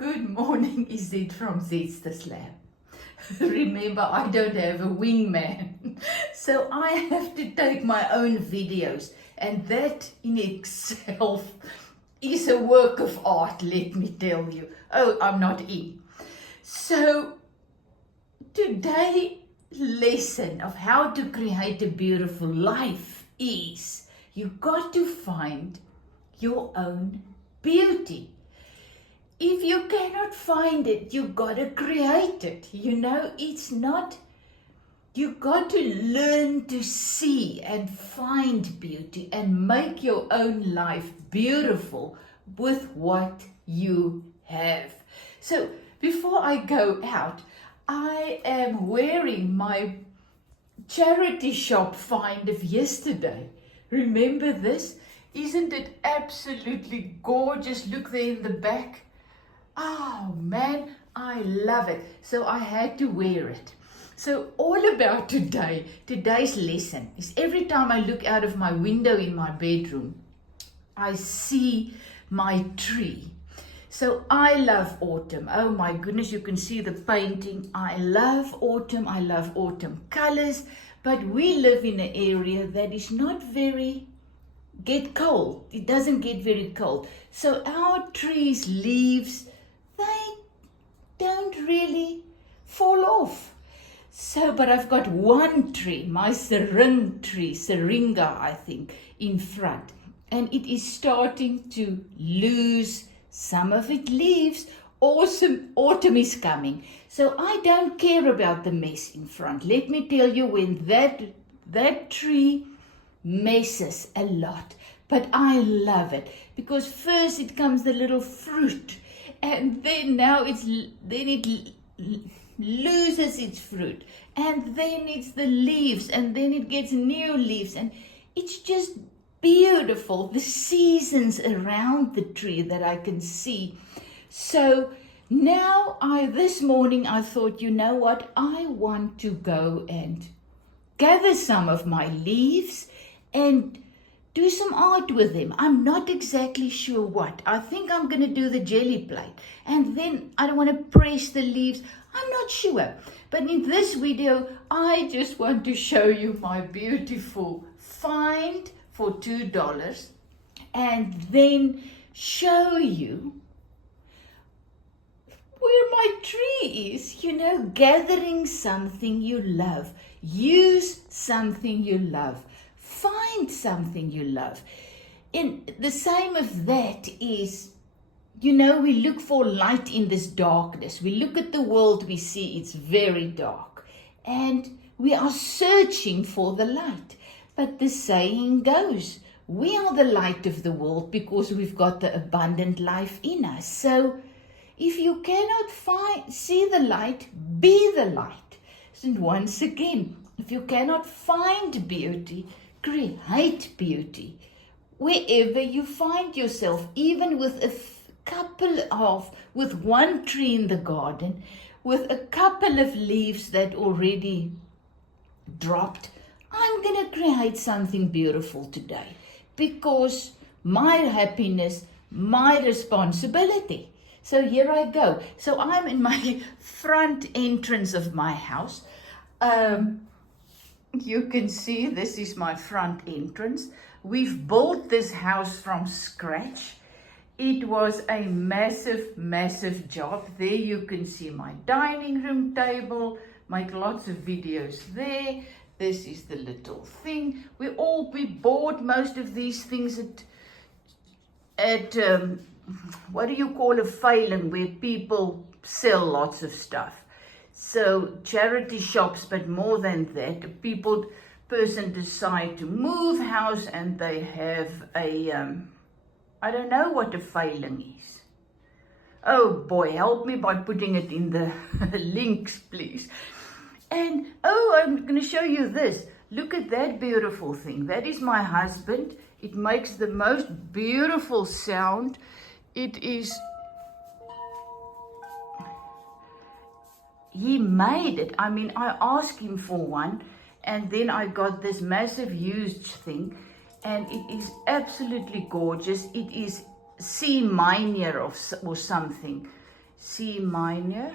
Good morning, is it from Zesta Slab? Remember, I don't have a wingman, so I have to take my own videos, and that in itself is a work of art, let me tell you. Oh, I'm not in. So, today's lesson of how to create a beautiful life is you got to find your own beauty. If you cannot find it, you got to create it. You know, it's not, you got to learn to see and find beauty and make your own life beautiful with what you have. So before I go out, I am wearing my charity shop find of yesterday. Remember this? Isn't it absolutely gorgeous? Look there in the back. Oh man, I love it. So I had to wear it. So all about today's lesson is every time I look out of my window in my bedroom, I see my tree. So I love autumn. Oh my goodness, you can see the painting. I love autumn colors, but we live in an area that is not very cold. It doesn't get very cold. So our trees' leaves, they don't really fall off. So, but I've got one tree, my syringa, I think, in front. And it is starting to lose some of its leaves. Awesome, autumn is coming. So I don't care about the mess in front. Let me tell you, when that tree messes a lot. But I love it because first it comes the little fruit. And then it loses its fruit, and then it's the leaves, and then it gets new leaves, and it's just beautiful. The seasons around the tree that I can see. So now this morning I thought, you know what? I want to go and gather some of my leaves and do some art with them. I'm not exactly sure what. I think I'm going to do the jelly plate. And then I don't want to press the leaves. I'm not sure. But in this video, I just want to show you my beautiful find for $2. And then show you where my tree is. You know, gathering something you love. Use something you love. Find something you love. And the same of that is, you know, we look for light in this darkness. We look at the world, we see it's very dark. And we are searching for the light. But the saying goes, we are the light of the world because we've got the abundant life in us. So if you cannot see the light, be the light. And once again, if you cannot find beauty, create beauty wherever you find yourself, even with with one tree in the garden, with a couple of leaves that already dropped. I'm going to create something beautiful today because my happiness, my responsibility. So here I go. So I'm in my front entrance of my house. You can see this is my front entrance. We've built this house from scratch. It was a massive, massive job. There you can see my dining room table. Make lots of videos there. This is the little thing. We bought most of these things at what do you call a veiling, where people sell lots of stuff. So charity shops, but more than that, a person decide to move house and they have a, I don't know what a veiling is. Oh boy, help me by putting it in the links, please. And, I'm going to show you this. Look at that beautiful thing. That is my husband. It makes the most beautiful sound. It is... He made it. I mean, I asked him for one, and then I got this massive huge thing, and it is absolutely gorgeous. It is C minor or something. C minor,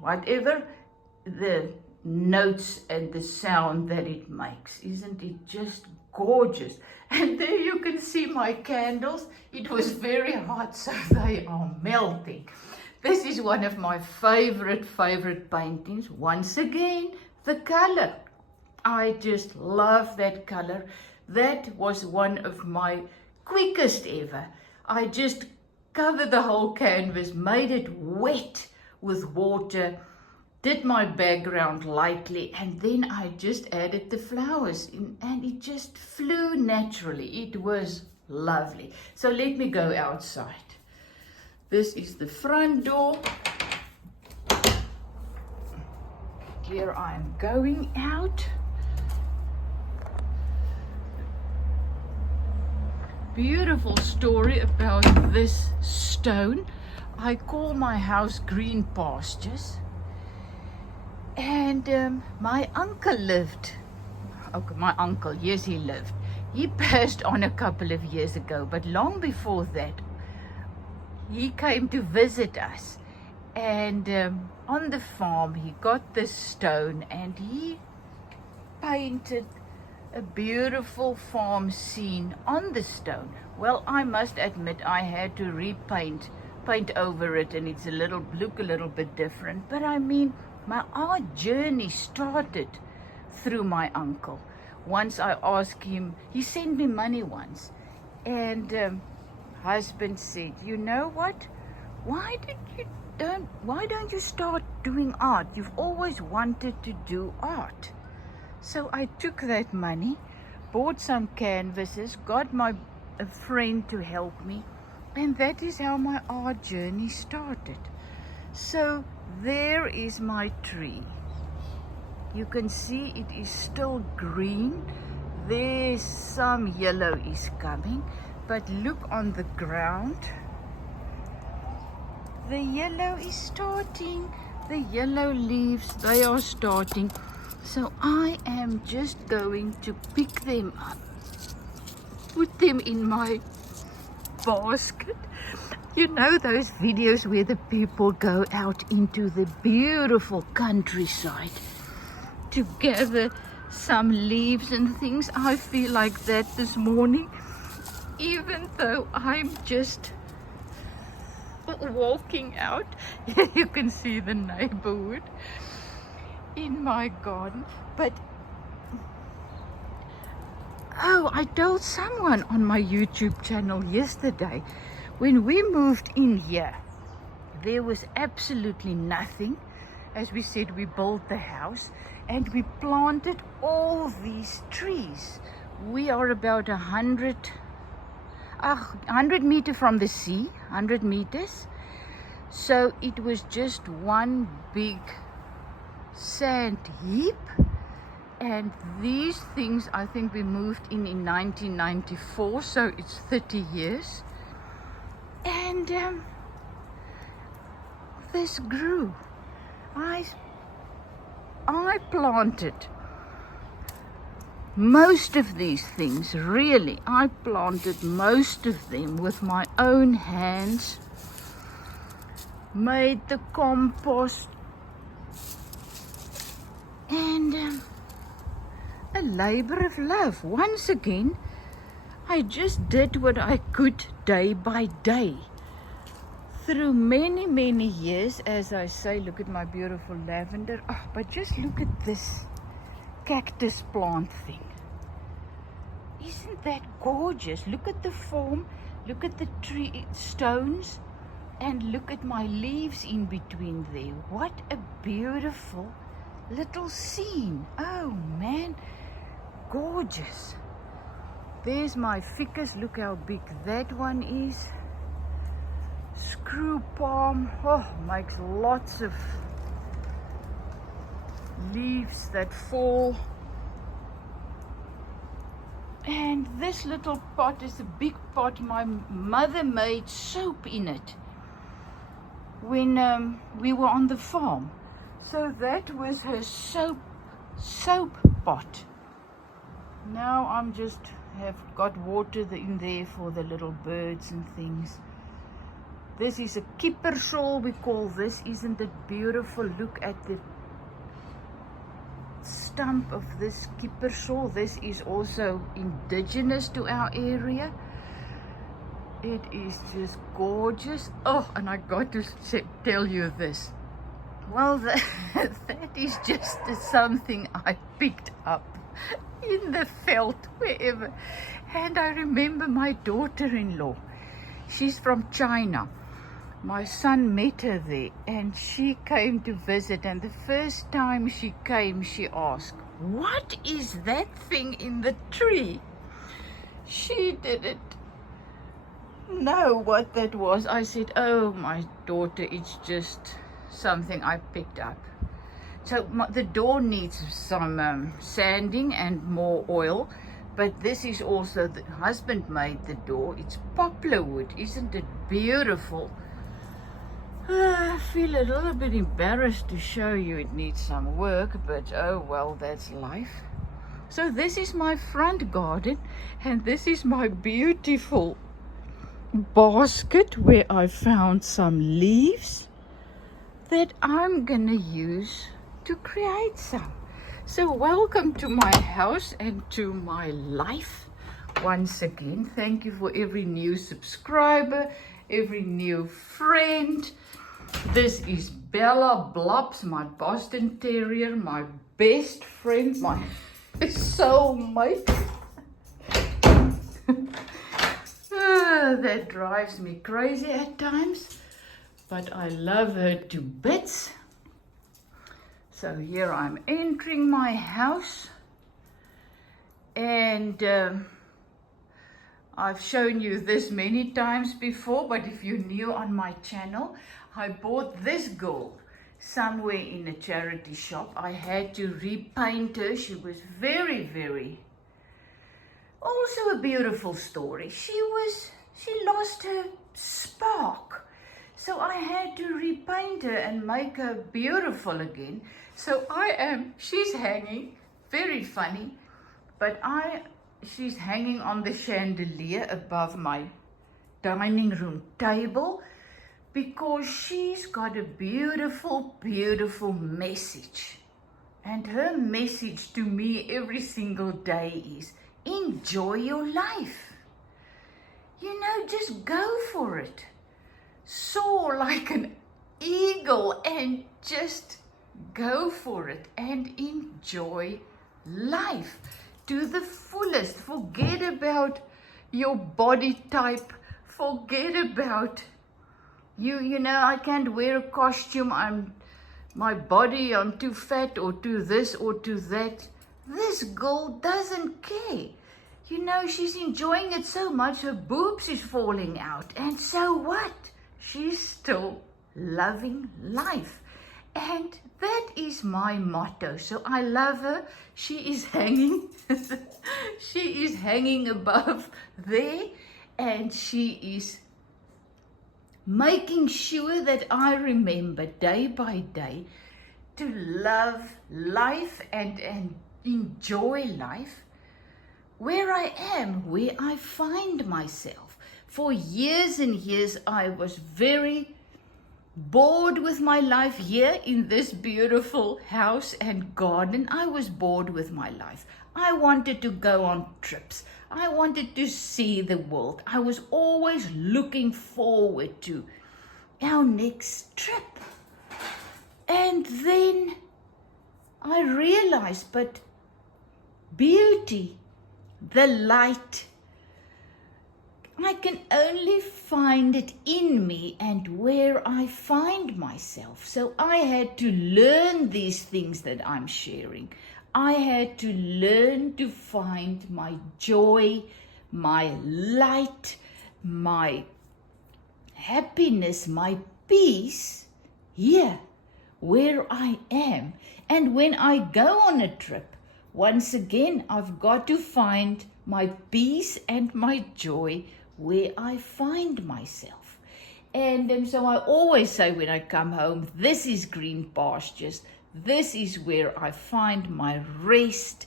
whatever, the notes and the sound that it makes. Isn't it just gorgeous? And there you can see my candles. It was very hot, so they are melting. This is one of my favorite paintings. Once again, the color. I just love that color. That was one of my quickest ever. I just covered the whole canvas, made it wet with water, did my background lightly, and then I just added the flowers in, and it just flew naturally. It was lovely. So let me go outside. This is the front door. Here I am going out. Beautiful story about this stone. I call my house Green Pastures. And my uncle lived. Okay, my uncle, yes, he lived. He passed on a couple of years ago, but long before that, he came to visit us. And on the farm, he got this stone and he painted a beautiful farm scene on the stone. Well, I must admit I had to paint over it, and it's look a little bit different. But I mean, my art journey started through my uncle. Once I asked him, he sent me money once, and husband said, you know what? Why don't you start doing art? You've always wanted to do art. So I took that money, bought some canvases, got a friend to help me, and that is how my art journey started. So there is my tree. You can see it is still green. There's some yellow is coming, but look on the ground. The yellow is starting. The yellow leaves, they are starting. So I am just going to pick them up, put them in my basket. You know those videos where the people go out into the beautiful countryside to gather some leaves and things? I feel like that this morning, even though I'm just walking out. You can see the neighborhood in my garden. But oh, I told someone on my YouTube channel yesterday, when we moved in here, there was absolutely nothing. As we said, we built the house and we planted all these trees. We are about 100 meters from the sea, 100 meters. So it was just one big sand heap. And these things, I think we moved in 1994, so it's 30 years. And this grew. I planted most of these things, really. I planted most of them with my own hands, made the compost, and a labor of love. Once again, I just did what I could day by day. Through many, many years, as I say, look at my beautiful lavender. Oh, but just look at this cactus plant thing. Isn't that gorgeous? Look at the form, look at the tree stones, and look at my leaves in between there. What a beautiful little scene. Oh man, gorgeous. There's my ficus. Look how big that one is. Screw palm. Oh, makes lots of leaves that fall. And this little pot is a big pot. My mother made soap in it when we were on the farm. So that was her soap pot. Now I'm just have got water in there for the little birds and things. This is a kippersol, we call this. Isn't it beautiful? Look at the stump of this kippersol. This is also indigenous to our area. It is just gorgeous. Oh, and I got to tell you this. Well, that is just something I picked up in the veld, wherever. And I remember my daughter-in-law. She's from China. My son met her there and she came to visit, and the first time she came she asked, "What is that thing in the tree?" She didn't know what that was. I said, "Oh, my daughter, it's just something I picked up." So the door needs some sanding and more oil, but this is also, the husband made the door. It's poplar wood. Isn't it beautiful? I feel a little bit embarrassed to show you. It needs some work, but oh well, that's life. So this is my front garden, and this is my beautiful basket where I found some leaves that I'm gonna use to create some. So welcome to my house and to my life once again. Thank you for every new subscriber, every new friend. This is Bella Blobs, my Boston Terrier, my best friend, my soulmate. That drives me crazy at times, but I love her to bits. So here I'm entering my house, and I've shown you this many times before, but if you're new on my channel, I bought this girl somewhere in a charity shop. I had to repaint her. She was very, also a beautiful story. She lost her spark. So I had to repaint her and make her beautiful again. So she's hanging, very funny, but she's hanging on the chandelier above my dining room table, because she's got a beautiful, beautiful message. And her message to me every single day is, enjoy your life. You know, just go for it. Soar like an eagle and just go for it and enjoy life to the fullest. Forget about your body type. Forget about you know, I can't wear a costume. My body, I'm too fat or too this or too that. This girl doesn't care. You know, she's enjoying it so much, her boobs is falling out. And so what? She's still loving life. And that is my motto. So I love her. She is hanging. She is hanging above there. And she is making sure that I remember day by day to love life and enjoy life where I am, where I find myself. For years and years, I was very bored with my life here in this beautiful house and garden. I was bored with my life. I wanted to go on trips. I wanted to see the world. I was always looking forward to our next trip. And then I realized, but beauty, the light, I can only find it in me and where I find myself. So I had to learn these things that I'm sharing. I had to learn to find my joy, my light, my happiness, my peace here where I am. And when I go on a trip, once again, I've got to find my peace and my joy where I find myself. And so I always say when I come home, this is green pastures. This is where I find my rest.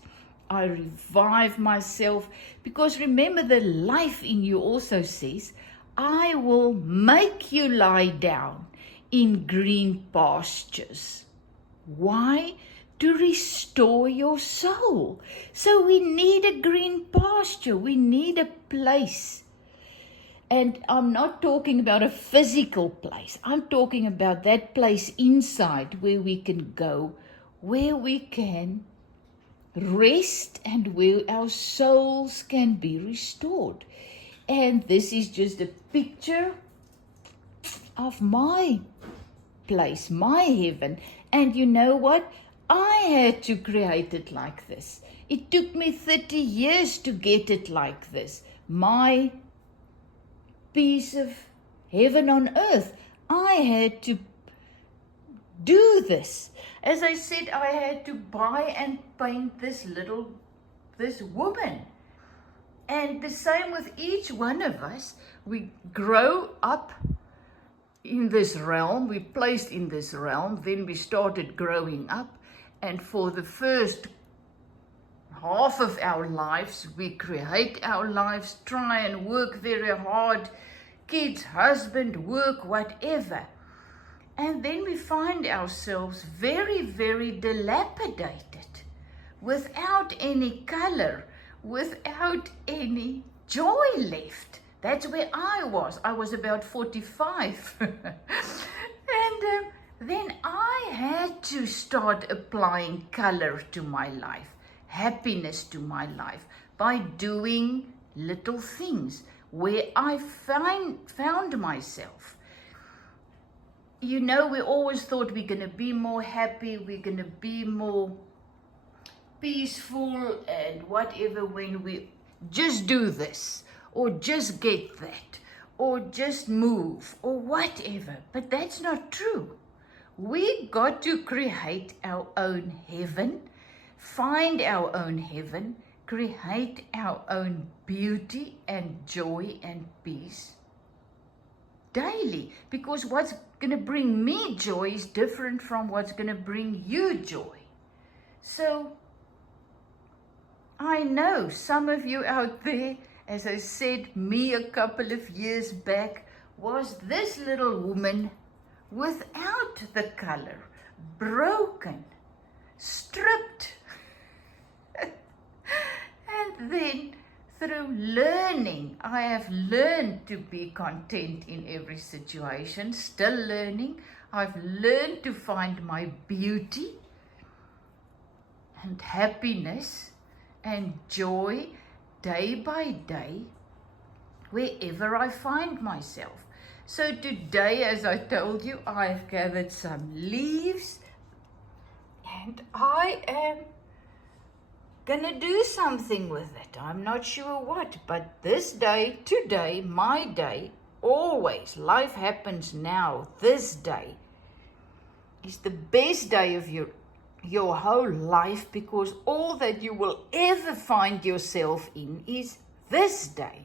I revive myself. Because remember, the life in you also says, I will make you lie down in green pastures. Why? To restore your soul. So we need a green pasture. We need a place. And I'm not talking about a physical place. I'm talking about that place inside where we can go, where we can rest and where our souls can be restored. And this is just a picture of my place, my heaven. And you know what? I had to create it like this. It took me 30 years to get it like this. My piece of heaven on earth. I had to do this. As I said, I had to buy and paint this woman. And the same with each one of us. We grow up in this realm, we placed in this realm, then we started growing up, and for the first half of our lives, we create our lives, try and work very hard, kids, husband, work, whatever. And then we find ourselves very, very dilapidated, without any color, without any joy left. That's where I was. I was about 45. And then I had to start applying color to my life, happiness to my life, by doing little things where I found myself. You know, we always thought we're going to be more happy, we're going to be more peaceful and whatever when we just do this, or just get that, or just move, or whatever. But that's not true. We got to create our own heaven, find our own heaven, create our own beauty and joy and peace daily. Because what's going to bring me joy is different from what's going to bring you joy. So I know some of you out there, as I said, me a couple of years back, was this little woman without the color, broken, stripped. And then through learning, I have learned to be content in every situation, still learning. I've learned to find my beauty and happiness and joy day by day, wherever I find myself. So today, as I told you, I've gathered some leaves and I am gonna do something with it. I'm not sure what, but this day, today, my day, always, life happens now, this day is the best day of your whole life, because all that you will ever find yourself in is this day.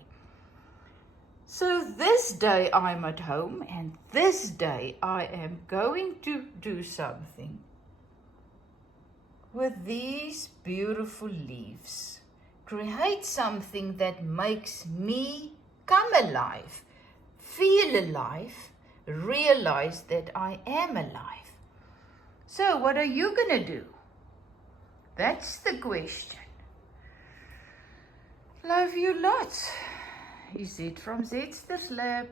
So this day I'm at home, and this day I am going to do something with these beautiful leaves. Create something that makes me come alive, feel alive, realize that I am alive. So what are you going to do? That's the question. Love you lots. Is it from Z's the Slap?